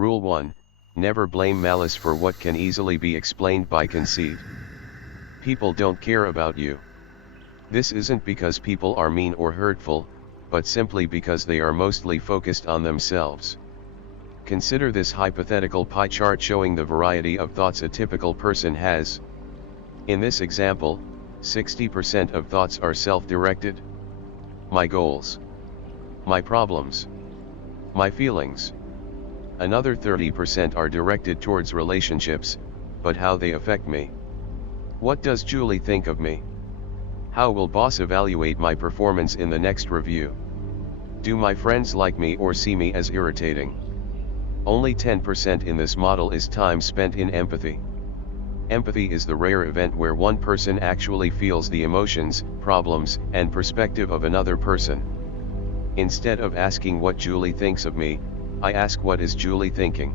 Rule 1, never blame malice for what can easily be explained by conceit. People don't care about you. This isn't because people are mean or hurtful, but simply because they are mostly focused on themselves. Consider this hypothetical pie chart showing the variety of thoughts a typical person has. In this example, 60% of thoughts are self-directed. My goals. My problems. My feelings. Another 30% are directed towards relationships, but how they affect me. What does Julie think of me? How will boss evaluate my performance in the next review? Do my friends like me or see me as irritating? Only 10% in this model is time spent in empathy. Empathy is the rare event where one person actually feels the emotions, problems, and perspective of another person. Instead of asking what Julie thinks of me, I ask what is Julie thinking.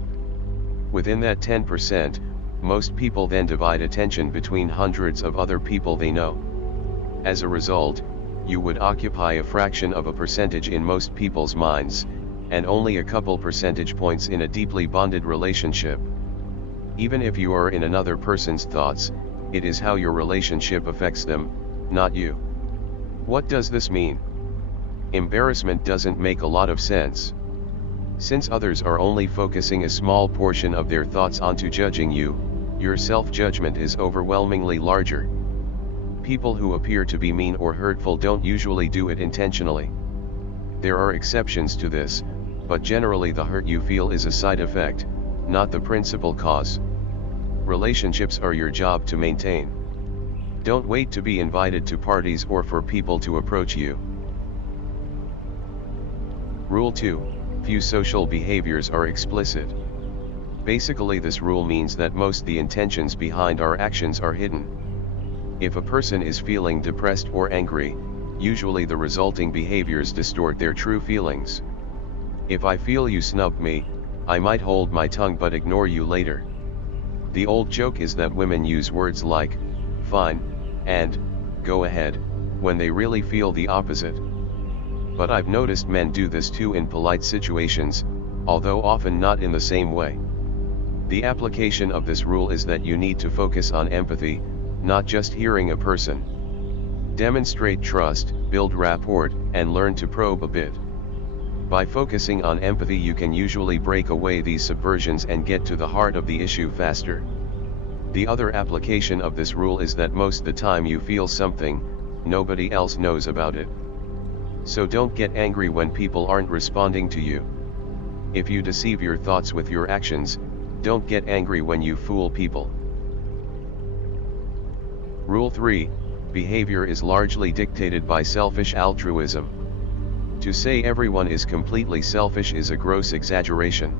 Within that 10%, most people then divide attention between hundreds of other people they know. As a result, you would occupy a fraction of a percentage in most people's minds, and only a couple percentage points in a deeply bonded relationship. Even if you are in another person's thoughts, it is how your relationship affects them, not you. What does this mean? Embarrassment doesn't make a lot of sense. Since others are only focusing a small portion of their thoughts onto judging you, your self-judgment is overwhelmingly larger. People who appear to be mean or hurtful don't usually do it intentionally. There are exceptions to this, but generally the hurt you feel is a side effect, not the principal cause. Relationships are your job to maintain. Don't wait to be invited to parties or for people to approach you. Rule 2, few social behaviors are explicit. Basically, this rule means that most the intentions behind our actions are hidden. If a person is feeling depressed or angry, usually the resulting behaviors distort their true feelings. If I feel you snubbed me, I might hold my tongue but ignore you later. The old joke is that women use words like, fine, and, go ahead, when they really feel the opposite. But I've noticed men do this too in polite situations, although often not in the same way. The application of this rule is that you need to focus on empathy, not just hearing a person. Demonstrate trust, build rapport, and learn to probe a bit. By focusing on empathy, you can usually break away these subversions and get to the heart of the issue faster. The other application of this rule is that most the time you feel something, nobody else knows about it. So don't get angry when people aren't responding to you. If you deceive your thoughts with your actions, don't get angry when you fool people. Rule 3, behavior is largely dictated by selfish altruism. To say everyone is completely selfish is a gross exaggeration.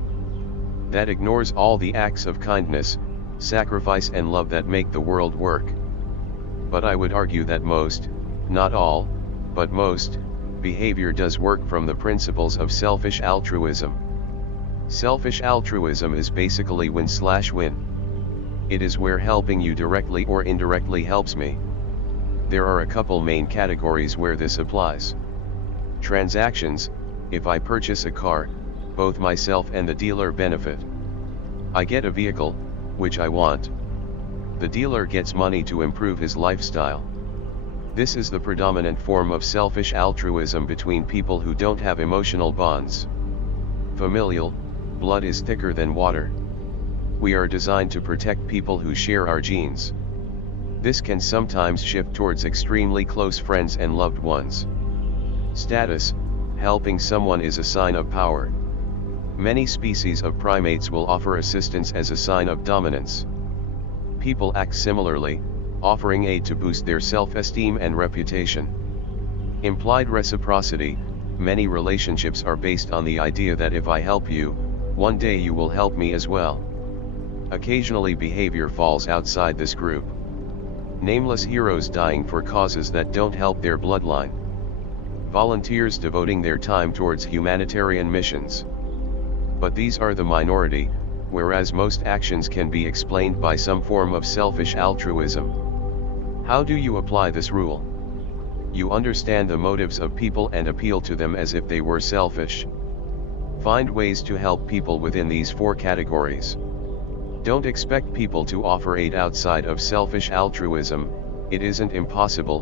That ignores all the acts of kindness, sacrifice and love that make the world work. But I would argue that most, not all, but most, behavior does work from the principles of selfish altruism. Selfish altruism is basically win/win. It is where helping you directly or indirectly helps me. There are a couple main categories where this applies. Transactions: if I purchase a car, both myself and the dealer benefit. I get a vehicle, which I want. The dealer gets money to improve his lifestyle. This is the predominant form of selfish altruism between people who don't have emotional bonds. Familial: blood is thicker than water. We are designed to protect people who share our genes. This can sometimes shift towards extremely close friends and loved ones. Status: helping someone is a sign of power. Many species of primates will offer assistance as a sign of dominance. People act similarly, offering aid to boost their self-esteem and reputation. Implied reciprocity: many relationships are based on the idea that if I help you, one day you will help me as well. Occasionally behavior falls outside this group. Nameless heroes dying for causes that don't help their bloodline. Volunteers devoting their time towards humanitarian missions. But these are the minority, whereas most actions can be explained by some form of selfish altruism. How do you apply this rule? You understand the motives of people and appeal to them as if they were selfish. Find ways to help people within these 4 categories. Don't expect people to offer aid outside of selfish altruism. It isn't impossible,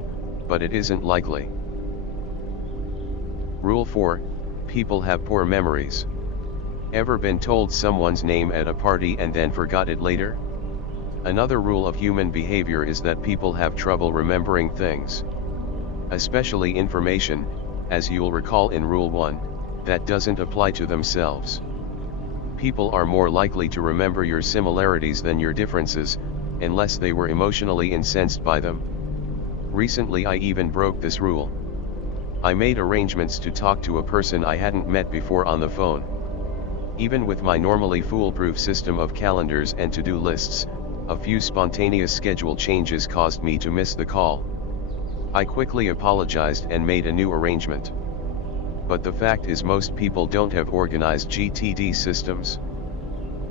but it isn't likely. Rule 4, people have poor memories. Ever been told someone's name at a party and then forgot it later? Another rule of human behavior is that people have trouble remembering things. Especially information, as you'll recall in Rule 1, that doesn't apply to themselves. People are more likely to remember your similarities than your differences, unless they were emotionally incensed by them. Recently I even broke this rule. I made arrangements to talk to a person I hadn't met before on the phone. Even with my normally foolproof system of calendars and to-do lists, a few spontaneous schedule changes caused me to miss the call. I quickly apologized and made a new arrangement. But the fact is most people don't have organized GTD systems.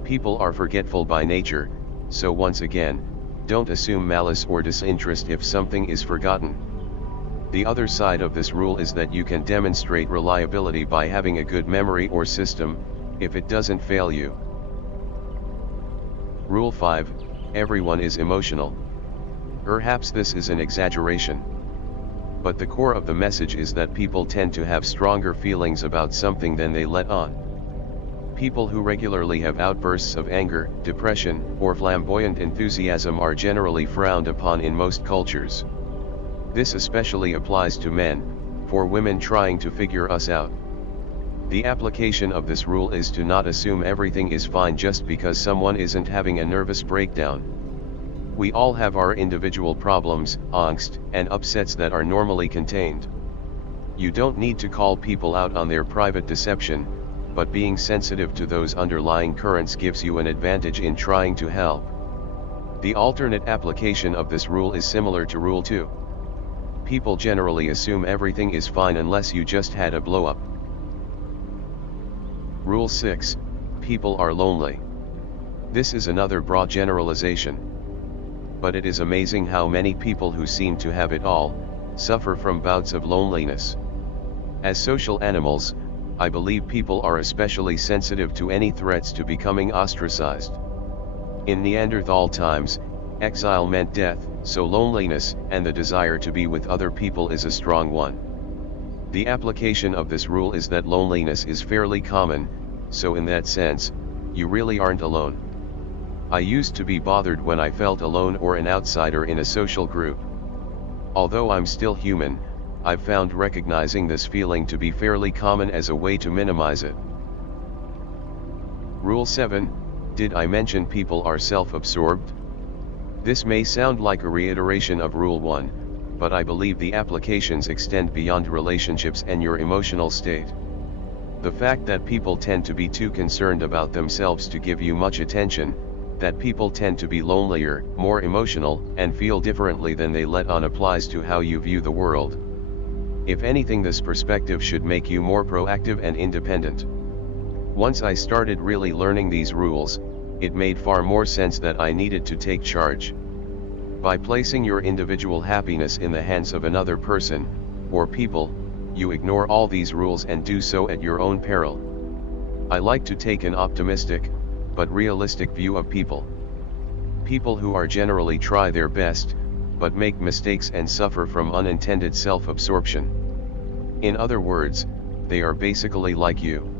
People are forgetful by nature, so once again, don't assume malice or disinterest if something is forgotten. The other side of this rule is that you can demonstrate reliability by having a good memory or system, if it doesn't fail you. Rule 5, everyone is emotional. Perhaps this is an exaggeration. But the core of the message is that people tend to have stronger feelings about something than they let on. People who regularly have outbursts of anger, depression, or flamboyant enthusiasm are generally frowned upon in most cultures. This especially applies to men, for women trying to figure us out. The application of this rule is to not assume everything is fine just because someone isn't having a nervous breakdown. We all have our individual problems, angst, and upsets that are normally contained. You don't need to call people out on their private deception, but being sensitive to those underlying currents gives you an advantage in trying to help. The alternate application of this rule is similar to Rule 2. People generally assume everything is fine unless you just had a blow-up. Rule 6, people are lonely. This is another broad generalization. But it is amazing how many people who seem to have it all, suffer from bouts of loneliness. As social animals, I believe people are especially sensitive to any threats to becoming ostracized. In Neanderthal times, exile meant death, so loneliness and the desire to be with other people is a strong one. The application of this rule is that loneliness is fairly common, so in that sense, you really aren't alone. I used to be bothered when I felt alone or an outsider in a social group. Although I'm still human, I've found recognizing this feeling to be fairly common as a way to minimize it. Rule 7, did I mention people are self-absorbed? This may sound like a reiteration of Rule 1, but I believe the applications extend beyond relationships and your emotional state. The fact that people tend to be too concerned about themselves to give you much attention, that people tend to be lonelier, more emotional, and feel differently than they let on applies to how you view the world. If anything, this perspective should make you more proactive and independent. Once I started really learning these rules, it made far more sense that I needed to take charge. By placing your individual happiness in the hands of another person, or people, you ignore all these rules and do so at your own peril. I like to take an optimistic, but realistic view of people. People who are generally try their best, but make mistakes and suffer from unintended self-absorption. In other words, they are basically like you.